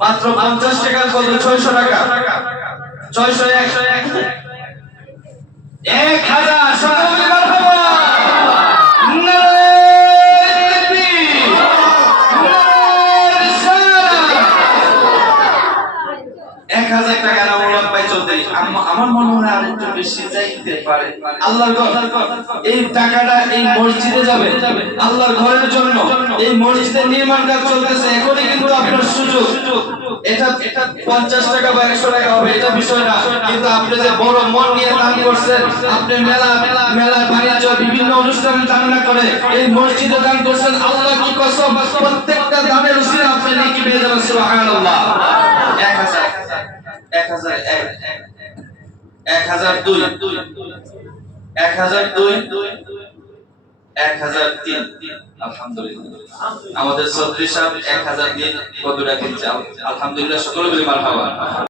মাত্র 50 টাকার বদলে 600 টাকা, 601, 1000। সকলে বলি মারহাবা। আমার মনে হয় আর একটু বেশি যাইতে পারে। আল্লাহর ঘর, এই টাকাটা এই মসজিদে যাবে, আল্লাহর ঘরের জন্য। এই মসজিদের নির্মাণ কাজ চলতেছে, এখনই কিন্তু আপনার সুযোগ। এটা 50 টাকা বা 100 টাকা হবে, এটা বিষয় না, কিন্তু আপনি যে বড় মন নিয়ে দান করছেন, আপনি মেলা বাণিজ্য বিভিন্ন অনুষ্ঠানে দান না করে এই মসজিদে দান করছেন, আল্লাহ কি কসম, প্রত্যেকটা দানের উসিলা আপনি নেকি পেয়ে যাবেন। সুবহানাল্লাহ। 1000, 1001, 1002, 1002, 1003। আলহামদুলিল্লাহ। আমাদের চৌধুরী সাহেব 1000 দিন কত রাখেন, আলহামদুলিল্লাহ। সকলে বলি মারহাবা।